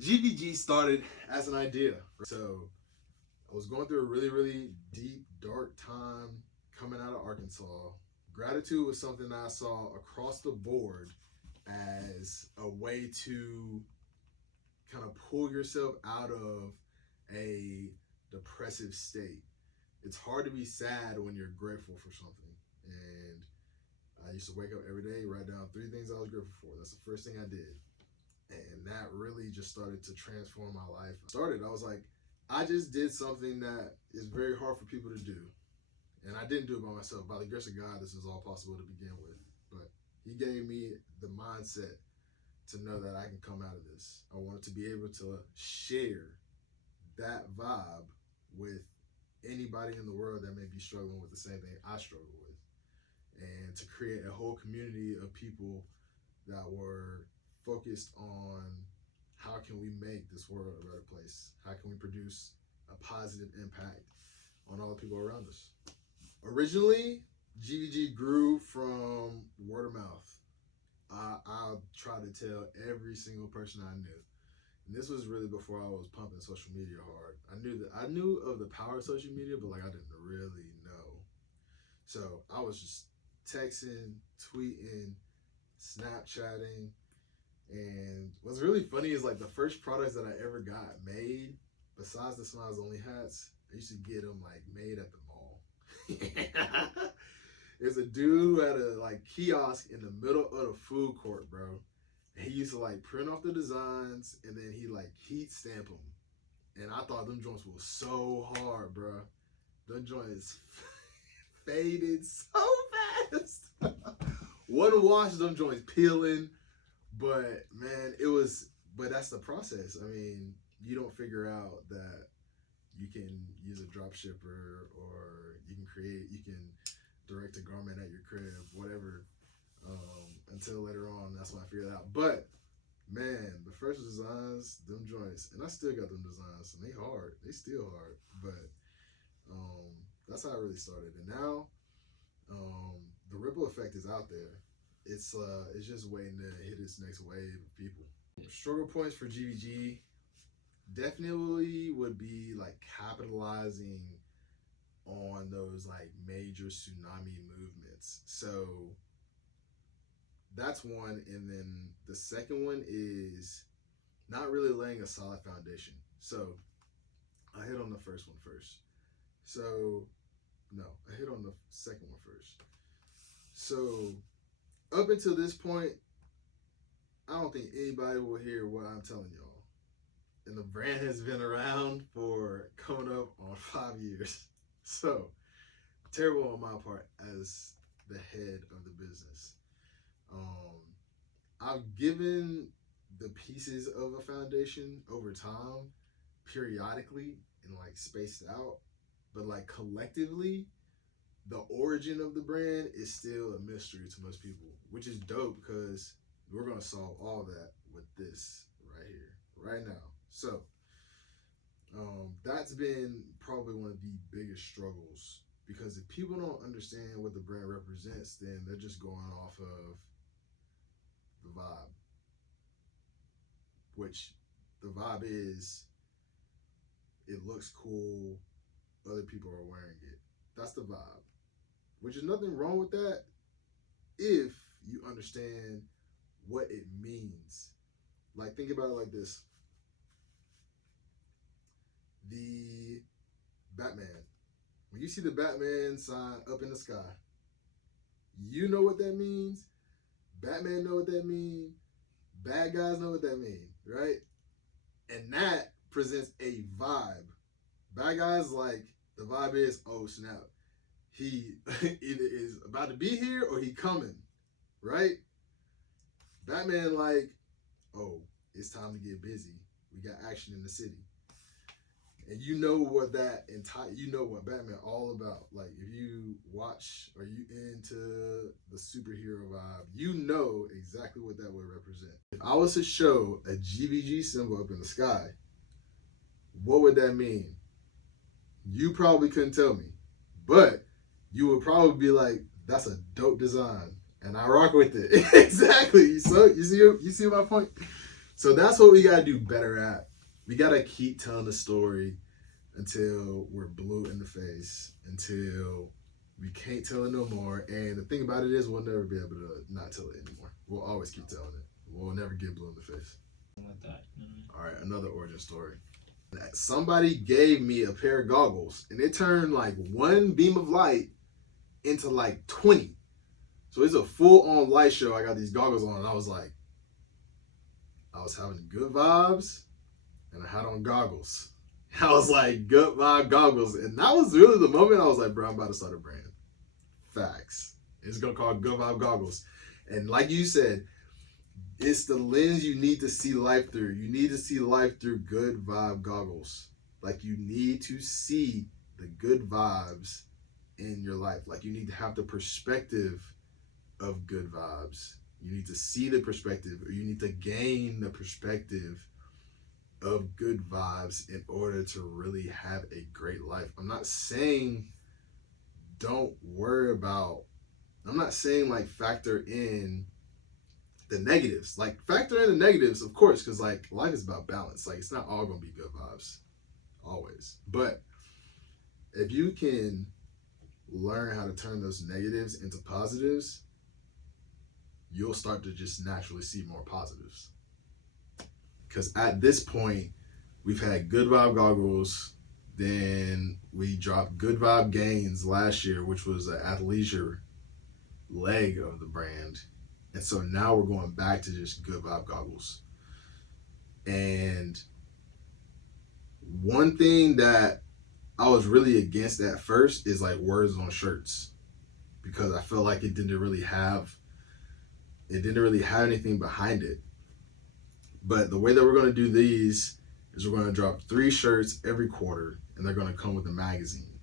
GVG started as an idea. So I was going through a really, really deep, dark time coming out of Arkansas. Gratitude was something that I saw across the board as a way to kind of pull yourself out of a depressive state. It's hard to be sad when you're grateful for something. And I used to wake up every day, write down 3 things I was grateful for. That's the first thing I did. And that really just started to transform my life. I was like, I just did something that is very hard for people to do. And I didn't do it by myself. By the grace of God, this is all possible to begin with. But He gave me the mindset to know that I can come out of this. I wanted to be able to share that vibe with anybody in the world that may be struggling with the same thing I struggle with. And to create a whole community of people that were focused on how can we make this world a better place? How can we produce a positive impact on all the people around us? Originally, GVG grew from word of mouth. I tried to tell every single person I knew. And this was really before I was pumping social media hard. I knew of the power of social media, but like I didn't really know. So I was just texting, tweeting, Snapchatting. And what's really funny is like the first products that I ever got made, besides the Smiles Only hats, I used to get them like made at the mall. There's a dude who had a like kiosk in the middle of the food court, bro. And he used to like print off the designs and then he like heat stamp them. And I thought them joints were so hard, bro. Them joints faded so fast. One wash, them joints peeling. But man, but that's the process. I mean, you don't figure out that you can use a drop shipper or you can direct a garment at your crib, whatever, until later on. That's when I figured it out. But man, the first designs, them joints, and I still got them designs, and they still hard. But that's how it really started. And now the ripple effect is out there. It's just waiting to hit its next wave of people. Struggle points for GVG definitely would be like capitalizing on those like major tsunami movements. So that's one. And then the second one is not really laying a solid foundation. So I hit on the first one first. So no, I hit on the second one first. So up until this point, I don't think anybody will hear what I'm telling y'all. And the brand has been around for coming up on 5 years. So, terrible on my part as the head of the business. I've given the pieces of a foundation over time, periodically, and like spaced out. But like collectively, the origin of the brand is still a mystery to most people, which is dope because we're going to solve all that with this right here, right now. So that's been probably one of the biggest struggles because if people don't understand what the brand represents, then they're just going off of the vibe, which the vibe is it looks cool, other people are wearing it. That's the vibe. Which is nothing wrong with that if you understand what it means. Like, think about it like this. The Batman. When you see the Batman sign up in the sky, you know what that means. Batman know what that means. Bad guys know what that means, right? And that presents a vibe. Bad guys, like, the vibe is, oh, snap. He either is about to be here or he coming, right? Batman like, oh, it's time to get busy. We got action in the city. And you know what what Batman all about. Like if you watch or you into the superhero vibe, you know exactly what that would represent. If I was to show a GVG symbol up in the sky, what would that mean? You probably couldn't tell me, but you would probably be like, that's a dope design. And I rock with it. Exactly. So you see my point? So that's what we gotta do better at. We gotta keep telling the story until we're blue in the face, until we can't tell it no more. And the thing about it is, we'll never be able to not tell it anymore. We'll always keep telling it. We'll never get blue in the face. Like that. All right, another origin story. Somebody gave me a pair of goggles, and it turned like one beam of light into like 20. So it's a full-on light show. I got these goggles on, and I was having good vibes, and I had on goggles. I was like, good vibe goggles. And that was really the moment I was like, bro, I'm about to start a brand. Facts. It's going to call Good Vibe Goggles. And like you said, it's the lens you need to see life through. You need to see life through Good Vibe Goggles. Like, you need to see the good vibes in your life. Like, you need to have the perspective of good vibes. You need to see the perspective, or you need to gain the perspective of good vibes in order to really have a great life. I'm not saying don't worry about, I'm not saying like factor in the negatives. Like, factor in the negatives, of course, because like life is about balance. Like, it's not all gonna be good vibes always. But if you can learn how to turn those negatives into positives, you'll start to just naturally see more positives. Because at this point, we've had Good Vibe Goggles, then we dropped Good Vibe Gains last year, which was an athleisure leg of the brand. And so now we're going back to just Good Vibe Goggles. And one thing that I was really against at first is like words on shirts, because I felt like it didn't really have anything behind it. But the way that we're going to do these is we're going to drop 3 shirts every quarter, and they're going to come with a magazine.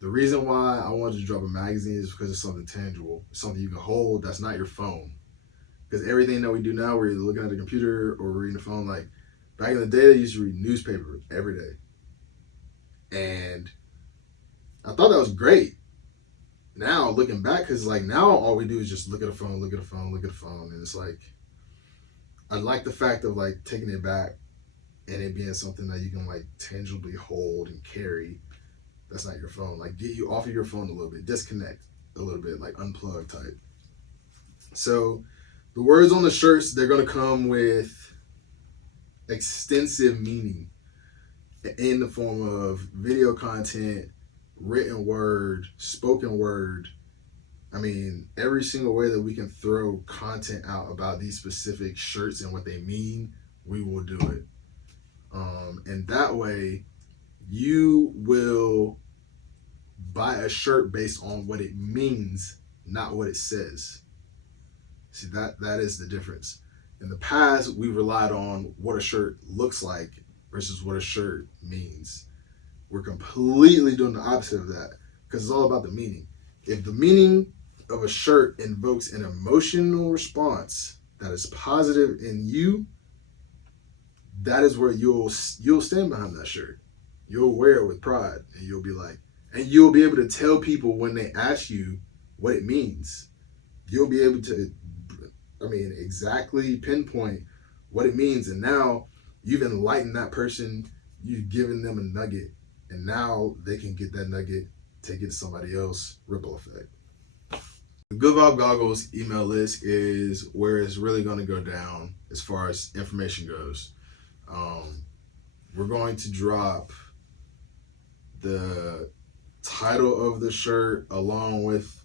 The reason why I wanted to drop a magazine is because it's something tangible. It's something you can hold that's not your phone. Because everything that we do now, we're either looking at the computer or reading the phone. Like, back in the day, I used to read newspaper every day. And I thought that was great. Now, looking back, because like now all we do is just look at the phone. And it's like, I like the fact of like taking it back and it being something that you can like tangibly hold and carry. That's not your phone. Like, get you off of your phone a little bit, disconnect a little bit, like unplug type. So the words on the shirts, they're going to come with extensive meaning in the form of video content, written word, spoken word. I mean, every single way that we can throw content out about these specific shirts and what they mean, we will do it. And that way, you will buy a shirt based on what it means, not what it says. See, that is the difference. In the past, we relied on what a shirt looks like versus what a shirt means. We're completely doing the opposite of that, because it's all about the meaning. If the meaning of a shirt invokes an emotional response that is positive in you, that is where you'll stand behind that shirt. You'll wear it with pride, and you'll be like, and you'll be able to tell people when they ask you what it means. You'll be able to, exactly pinpoint what it means. And now you've enlightened that person, you've given them a nugget, and now they can get that nugget, take it to somebody else, ripple effect. The Good Vibe Goggles email list is where it's really going to go down as far as information goes. We're going to drop the title of the shirt along with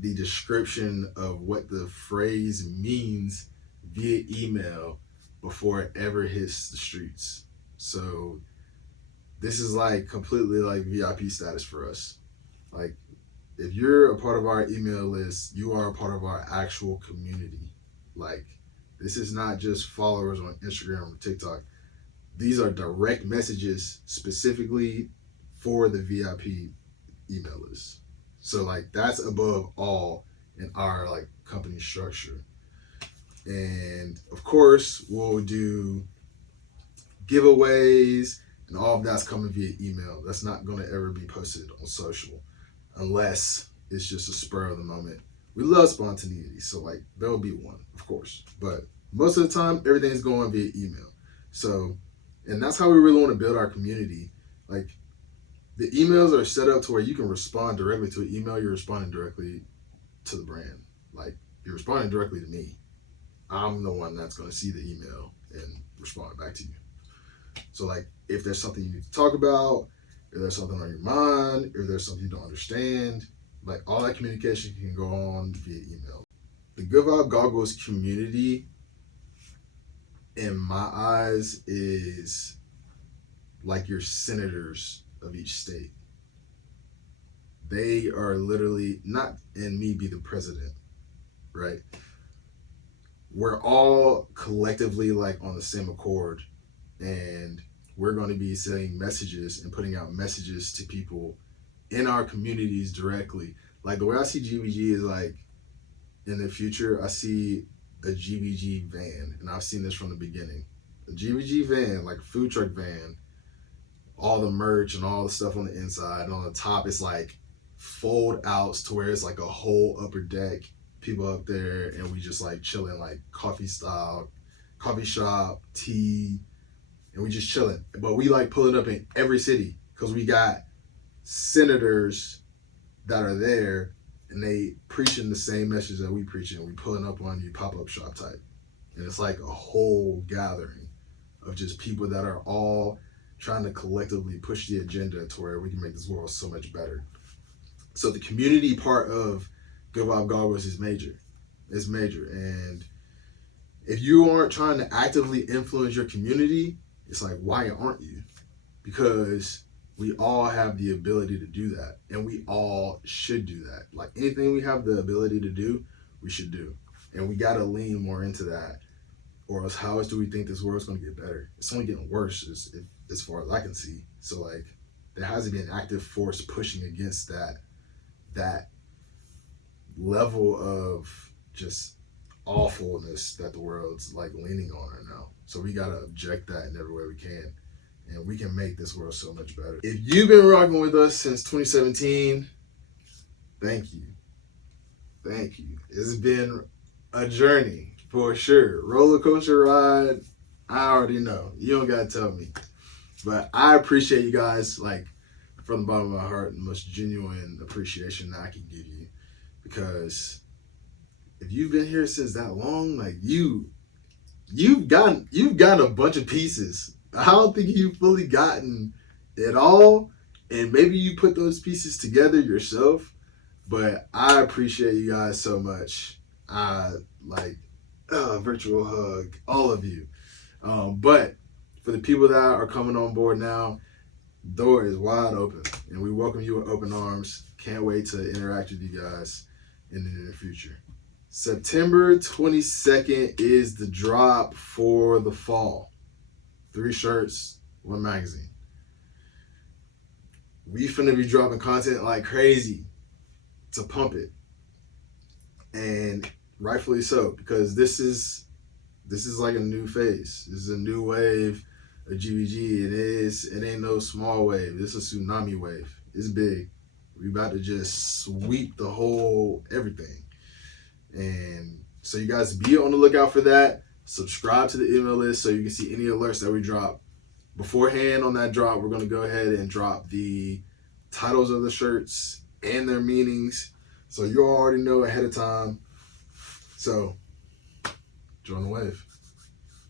the description of what the phrase means via email before it ever hits the streets. So this is like completely like VIP status for us. Like, if you're a part of our email list, you are a part of our actual community. Like, this is not just followers on Instagram or TikTok. These are direct messages specifically for the VIP email list. So like, that's above all in our like company structure. And of course, we'll do giveaways, and all of that's coming via email. That's not going to ever be posted on social unless it's just a spur of the moment. We love spontaneity, so like there'll be one, of course, but Most of the time, everything's going via email. So, and that's how we really want to build our community. Like, the emails are set up to where you can respond directly to an email. You're responding directly to the brand. Like, you're responding directly to me. I'm the one that's going to see the email and respond back to you. So, like, if there's something you need to talk about, if there's something on your mind, if there's something you don't understand, like, all that communication can go on via email. The Good Vibe Goggles community, in my eyes, is like your senators of each state. They are literally not, and me be the president, right? We're all collectively like on the same accord, and we're going to be sending messages and putting out messages to people in our communities directly. Like, the way I see GBG is like, in the future, I see a GBG van, and I've seen this from the beginning. A GBG van, like a food truck van, all the merch and all the stuff on the inside, and on the top it's like fold outs to where it's like a whole upper deck, people up there, and we just like chilling, like coffee style, coffee shop, tea, and we just chilling. But we like pulling up in every city because we got senators that are there, and they preaching the same message that we preaching. We pulling up on you, pop-up shop type, and it's like a whole gathering of just people that are all trying to collectively push the agenda to where we can make this world so much better. So the community part of Good Vibe Goggles is major. It's major. And if you aren't trying to actively influence your community, it's like, why aren't you? Because we all have the ability to do that, and we all should do that. Like, anything we have the ability to do, we should do. And we got to lean more into that, or else how else do we think this world's going to get better? It's only getting worse as far as I can see. So, like, there has to be an active force pushing against that level of just awfulness that the world's like leaning on right now. So we got to object that in every way we can. And we can make this world so much better. If you've been rocking with us since 2017, thank you. Thank you. It's been a journey for sure. Roller coaster ride, I already know. You don't got to tell me. But I appreciate you guys, like, from the bottom of my heart, the most genuine appreciation that I can give you. Because if you've been here since that long, like, you've gotten a bunch of pieces. I don't think you've fully gotten it all, and maybe you put those pieces together yourself, but I appreciate you guys so much. Virtual hug, all of you. But for the people that are coming on board now, the door is wide open, and we welcome you with open arms. Can't wait to interact with you guys in the near future. September 22nd is the drop for the fall. 3 shirts, 1 magazine. We finna be dropping content like crazy to pump it. And rightfully so, because this is like a new phase. This is a new wave of GBG. It ain't no small wave. This is a tsunami wave. It's big. We about to just sweep the whole everything. And so you guys be on the lookout for that. Subscribe to the email list so you can see any alerts that we drop. Beforehand on that drop, we're going to go ahead and drop the titles of the shirts and their meanings, so you already know ahead of time. So, join the wave.